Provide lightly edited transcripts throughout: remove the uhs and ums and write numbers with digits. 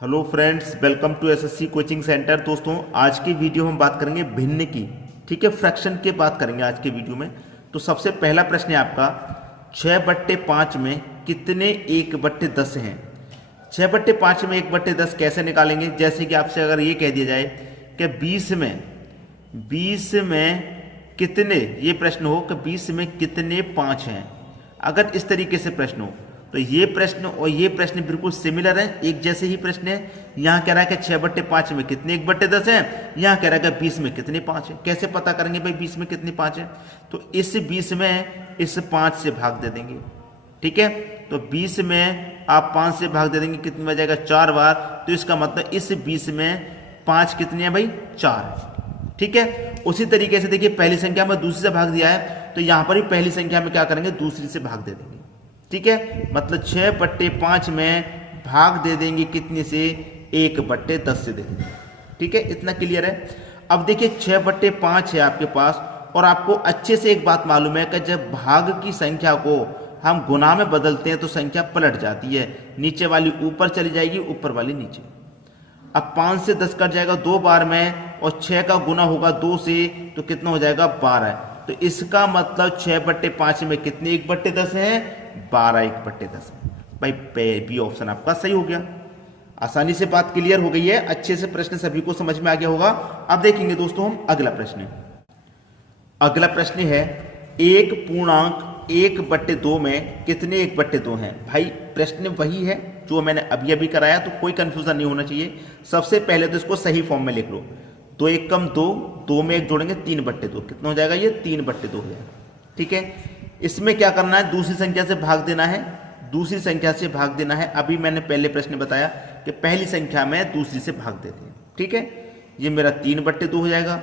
Hello friends, welcome to SSC coaching centre. दोस्तों, आज की वीडियो हम बात करेंगे भिन्न की। ठीक है, फ्रैक्शन की बात करेंगे आज के वीडियो में। तो सबसे पहला प्रश्न है आपका, 6/5 में कितने 1/10 हैं। 6/5 में 1/10 कैसे निकालेंगे? जैसे कि आपसे अगर ये कह दिया जाए कि 20 में कितने, ये प्रश्न हो कि 20 में कितने 5 हैं। अगर इस तरीके से प्रश्न हो तो ये प्रश्न और ये प्रश्न बिल्कुल सिमिलर है, एक जैसे ही प्रश्न है। यहाँ कह रहा है कि 6/5 में कितने 1/10 हैं, यहाँ कह रहा है कि 20 में कितने 5 हैं। कैसे पता करेंगे भाई 20 में कितने 5 हैं? तो इस 20 में इस 5 से भाग दे देंगे। ठीक है, तो 20 में आप 5 से भाग दे देंगे, कितने बच जाएगा? 4 बार। तो इसका मतलब इस 20 में 5 कितने हैं भाई? 4 है। ठीक है, उसी तरीके से देखिए, पहली संख्या में दूसरी से भाग दिया है, तो यहां पर भी पहली संख्या में क्या करेंगे? दूसरी से भाग दे देंगे। ठीक है, मतलब 6/5 में भाग दे देंगे कितने से? 1/10 से दे देंगे। ठीक है, इतना क्लियर है। अब देखिए 6/5 है आपके पास, और आपको अच्छे से एक बात मालूम है कि जब भाग की संख्या को हम गुना में बदलते हैं तो संख्या पलट जाती है, नीचे वाली ऊपर चली जाएगी, ऊपर वाली नीचे। अब 5 से 10 कट जाएगा 2 बार में, और 6 का गुना होगा 2 से, तो कितना हो जाएगा? 12। तो इसका मतलब 6/5 में कितने 1/10 हैं? 12 1/10 है। भाई बी ऑप्शन आपका सही हो गया। आसानी से बात क्लियर हो गई है, अच्छे से प्रश्न सभी को समझ में आ गया होगा। अब देखेंगे दोस्तों हम अगला प्रश्न। अगला प्रश्न है 1.1/2 में कितने 1/2 हैं। भाई प्रश्न वही है जो मैंने अभी अभी कराया, तो कोई कंफ्यूजन नहीं होना चाहिए। सबसे पहले तो इसको सही फॉर्म में लिख लो। 2 1 कम 2, 2 में 1 जोड़ेंगे 3/2, कितना हो जाएगा? ये 3/2 हो जाएगा। ठीक है, इसमें क्या करना है? दूसरी संख्या से भाग देना है, दूसरी संख्या से भाग देना है। अभी मैंने पहले प्रश्न बताया कि पहली संख्या में दूसरी से भाग देते हैं। ठीक है, ये मेरा 3/2 हो जाएगा।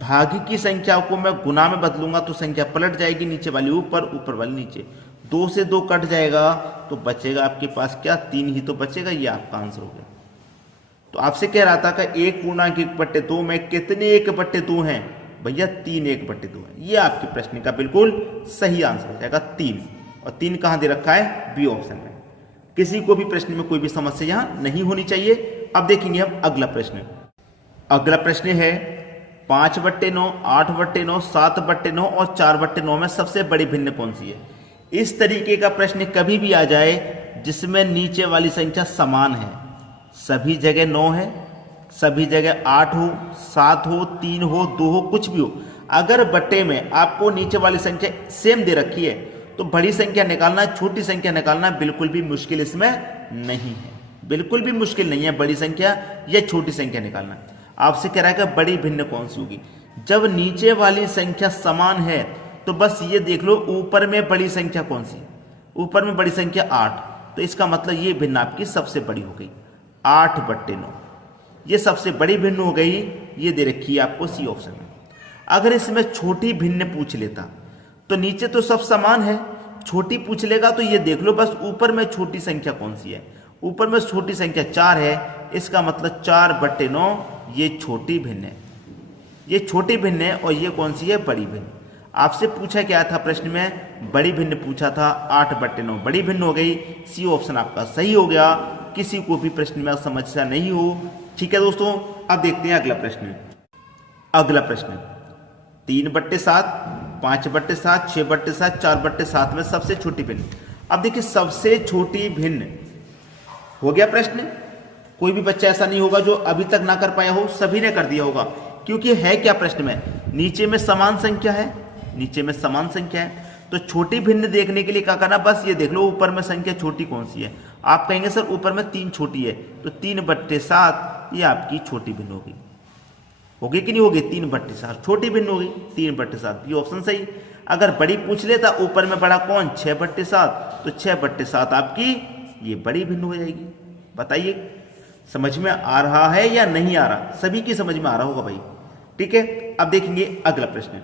भागी की संख्या को मैं गुना में बदलूंगा तो संख्या पलट जाएगी, नीचे वाली ऊपर, ऊपर वाली नीचे। 2 से 2 कट जाएगा तो बचेगा आपके पास क्या? 3 ही तो बचेगा। ये आपका आंसर हो गया। तो आपसे कह रहा था कि 1.1/2 में कितने 1/2 हैं? भैया 3 1/2 है। ये आपके प्रश्न का बिल्कुल सही आंसर हो जाएगा 3। और 3 कहां दे रखा है? बी ऑप्शन में। किसी को भी प्रश्न में कोई भी समस्या यहां नहीं होनी चाहिए। अब देखेंगे हम अगला प्रश्न। अगला प्रश्न है 5/9, 8/9, 7/9 और 4/9 में सबसे बड़ी भिन्न कौन सी है? इस तरीके का प्रश्न कभी भी आ जाए जिसमें नीचे वाली संख्या समान है, सभी जगह 9 है, सभी जगह 8 हो, 7 हो, 3 हो, 2 हो, कुछ भी हो, अगर बट्टे में आपको नीचे वाली संख्या सेम दे रखी है तो बड़ी संख्या निकालना, छोटी संख्या निकालना बिल्कुल भी मुश्किल इसमें नहीं है। बिल्कुल भी मुश्किल नहीं है बड़ी संख्या या छोटी संख्या निकालना। आपसे कह रहा है कि बड़ी भिन्न कौन सी होगी? जब नीचे वाली संख्या समान है तो बस ये देख लो ऊपर में बड़ी संख्या कौन सी है। ऊपर में बड़ी संख्या 8, तो इसका मतलब ये भिन्न आपकी सबसे बड़ी हो गई, 8/9। ये सबसे बड़ी भिन्न हो गई, ये दे रखी है आपको सी ऑप्शन में। अगर इसमें छोटी भिन्न पूछ लेता तो नीचे तो सब समान है, छोटी पूछ लेगा तो ये देख लो बस ऊपर में छोटी संख्या कौन सी है। ऊपर में छोटी संख्या 4 है, इसका मतलब 4/9 ये छोटी भिन्न है, ये छोटी भिन्न है। और ये कौन सी है? बड़ी भिन्न। आपसे पूछा क्या था प्रश्न में? बड़ी भिन्न पूछा था, 8/9 बड़ी भिन्न हो गई। सी ऑप्शन आपका सही हो गया। किसी को भी प्रश्न में समस्या नहीं हो। ठीक है दोस्तों, अब देखते हैं अगला प्रश्न। अगला प्रश्न 3/7, 5/7, 6/7, 4/7 में सबसे छोटी भिन्न। अब देखिए सबसे छोटी भिन्न हो गया प्रश्न। कोई भी बच्चा ऐसा नहीं होगा जो अभी तक ना कर पाया हो, सभी ने कर दिया होगा। क्योंकि है क्या प्रश्न में? नीचे में समान संख्या है, नीचे में समान संख्या है, तो छोटी भिन्न देखने के लिए क्या करना? बस ये देख लो ऊपर में संख्या छोटी कौन सी है। आप कहेंगे सर ऊपर में 3 छोटी है, तो 3/7 ये आपकी छोटी भिन्न होगी। होगी कि नहीं होगी? 3/7 छोटी भिन्न होगी, 3/7 ये ऑप्शन सही। अगर बड़ी पूछ लेता ऊपर में बड़ा कौन? 6/7, तो 6/7 आपकी ये बड़ी भिन्न हो जाएगी। बताइए समझ में आ रहा है या नहीं आ रहा? सभी की समझ में आ रहा होगा भाई। ठीक है, अब देखेंगे अगला प्रश्न।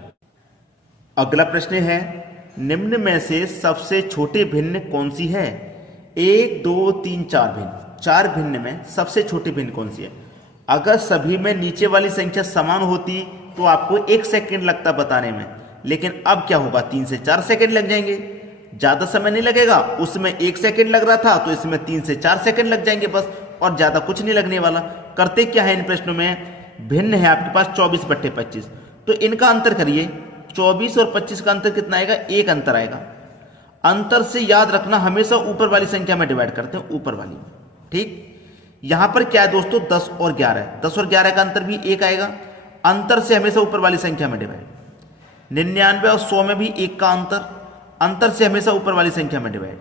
अगला प्रश्न है निम्न में से सबसे छोटी भिन्न कौन सी है? 1 2 3 4 भिन्न, 4 भिन्न में सबसे छोटी भिन्न कौन सी है? अगर सभी में नीचे वाली संख्या समान होती तो आपको 1 सेकंड लगता बताने में, लेकिन अब क्या होगा? 3 से 4 सेकंड लग जाएंगे। ज्यादा समय नहीं लगेगा, उसमें 1 सेकंड लग रहा था तो इसमें 3 से 4 सेकंड लग जाएंगे, बस और ज्यादा कुछ नहीं लगने वाला। करते क्या है इन प्रश्नों में, भिन्न है आपके पास 24/25, तो इनका अंतर करिए। 24 और 25 का अंतर कितना आएगा, 1 अंतर आएगा। अंतर से याद रखना हमेशा ऊपर वाली संख्या में डिवाइड करते हैं, ऊपर वाली में, ठीक। यहां पर क्या है दोस्तों, 10 और 11 है, 10 और 11 का अंतर भी 1 आएगा। अंतर से हमेशा ऊपर वाली संख्या में डिवाइड। 99 और 100 में भी 1 का अंतर, अंतर से हमेशा ऊपर वाली संख्या में डिवाइड।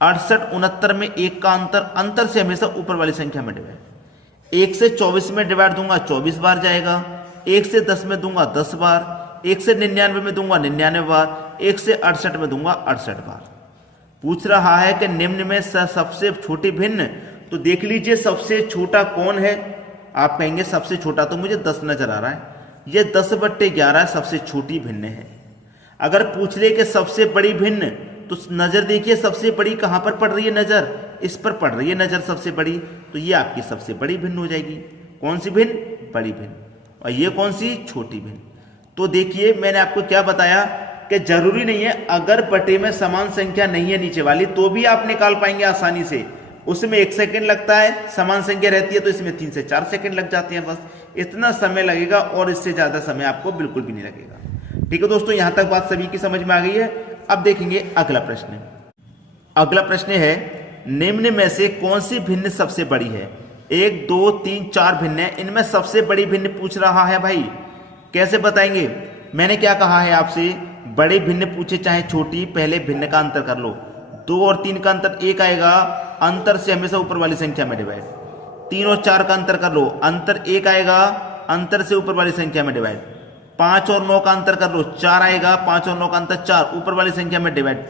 68 69 में 1 का अंतर, अंतर से हमेशा ऊपर वाली संख्या में डिवाइड। 1 से 24 में डिवाइड दूंगा 24 बार जाएगा, 1 से 10 में दूंगा 10 बार, 1 से 99 में दूंगा 99 बार, 1 से 68 में दूंगा 68 बार। पूछ रहा है कि निम्न में सबसे छोटी भिन्न, तो देख लीजिए सबसे छोटा कौन है। आप कहेंगे सबसे छोटा तो मुझे 10 नजर आ रहा है, ये 10/11 सबसे छोटी भिन्न है। अगर पूछ ले कि सबसे बड़ी भिन्न, तो नजर देखिए सबसे बड़ी कहां पर पड़ रही है, नजर इस पर पड़ रही है नजर सबसे बड़ी, तो ये आपकी सबसे बड़ी भिन्न हो जाएगी। कौन सी भिन्न, बड़ी भिन्न, और ये कौन सी, छोटी भिन्न। तो देखिए मैंने आपको क्या बताया कि जरूरी नहीं है अगर बटे में समान संख्या नहीं है नीचे वाली तो भी आप निकाल पाएंगे आसानी से। उसमें 1 सेकंड लगता है, समान संख्या रहती है तो इसमें 3 से 4 सेकंड लग जाते हैं, बस इतना समय लगेगा और इससे ज्यादा समय आपको बिल्कुल भी नहीं लगेगा। ठीक है दोस्तों, यहां तक बात सभी की समझ में आ गई है। अब देखेंगे अगला प्रश्न। अगला प्रश्न है, निम्न में से कौन सी भिन्न सबसे बड़ी है। 1 2 3 4 भिन्न है, इनमें सबसे बड़ी भिन्न पूछ रहा है भाई, कैसे बताएंगे। मैंने क्या कहा है आपसे, बड़ी भिन्न पूछे चाहे छोटी, पहले भिन्न का अंतर कर लो। 2 और 3 का अंतर 1 आएगा, अंतर से हमेशा ऊपर वाली संख्या में डिवाइड। 3 और 4 का अंतर कर लो, अंतर 1 आएगा, अंतर से ऊपर वाली संख्या में डिवाइड। 5 और 9 का अंतर कर लो, 4 आएगा, 5 और 9 का अंतर 4, ऊपर वाली संख्या में डिवाइड।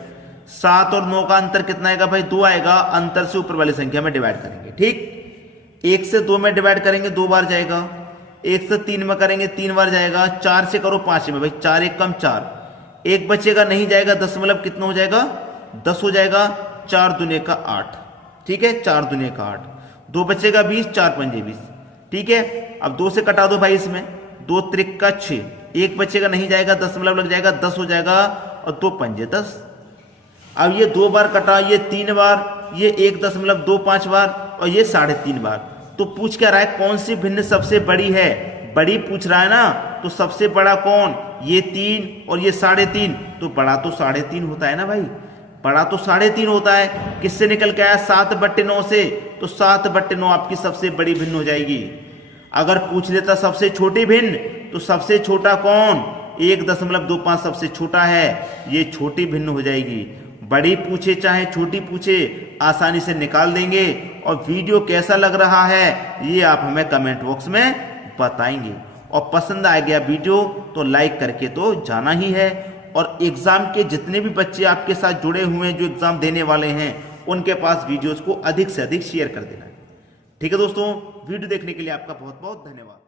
7 और 9 का अंतर कितना आएगा भाई, 2 आएगा, अंतर से ऊपर वाली संख्या में डिवाइड करेंगे, ठीक। 1 से 2 में डिवाइड करेंगे 2 बार जाएगा, 1 से 3 में करेंगे 3 बार जाएगा, 4 से करो 5 में भाई, 4 1 कम 4, 1 बचेगा नहीं जाएगा, दशमलव कितना हो जाएगा, 10 हो जाएगा, 4 दूने का 8, ठीक है, 4 दूने का 8, 2 बचेगा 20, 4 पंजे 20, ठीक है। अब 2 से कटा दो भाई इसमें, 2 त्रिक का 6, 1 बचेगा नहीं जाएगा, दशमलव लग जाएगा, 10 हो जाएगा, और 2 पंजे 10। अब ये 2 बार कटा, ये 3 बार, ये 1.25 बार, और ये 3.5 बार। तो पूछ क्या रहा है, कौन सी भिन्न सबसे बड़ी है, बड़ी पूछ रहा है ना, तो सबसे बड़ा कौन, ये 3 और ये 3.5, तो बड़ा तो 3.5 होता है ना भाई, बड़ा तो 3.5 होता है। किससे निकल के आया, 7/9 से, तो 7/9 आपकी सबसे बड़ी भिन्न हो जाएगी। अगर पूछ लेता सबसे छोटी भिन्न, तो सबसे छोटा कौन, 1.25 सबसे छोटा है, ये छोटी भिन्न हो जाएगी। बड़ी पूछे चाहे छोटी पूछे, आसानी से निकाल देंगे। और वीडियो कैसा लग रहा है ये आप हमें कमेंट बॉक्स में बताएंगे, और पसंद आ गया वीडियो तो लाइक करके तो जाना ही है। और एग्जाम के जितने भी बच्चे आपके साथ जुड़े हुए हैं जो एग्जाम देने वाले हैं, उनके पास वीडियोस को अधिक से अधिक शेयर कर देना। ठीक है दोस्तों, वीडियो देखने के लिए आपका बहुत बहुत धन्यवाद।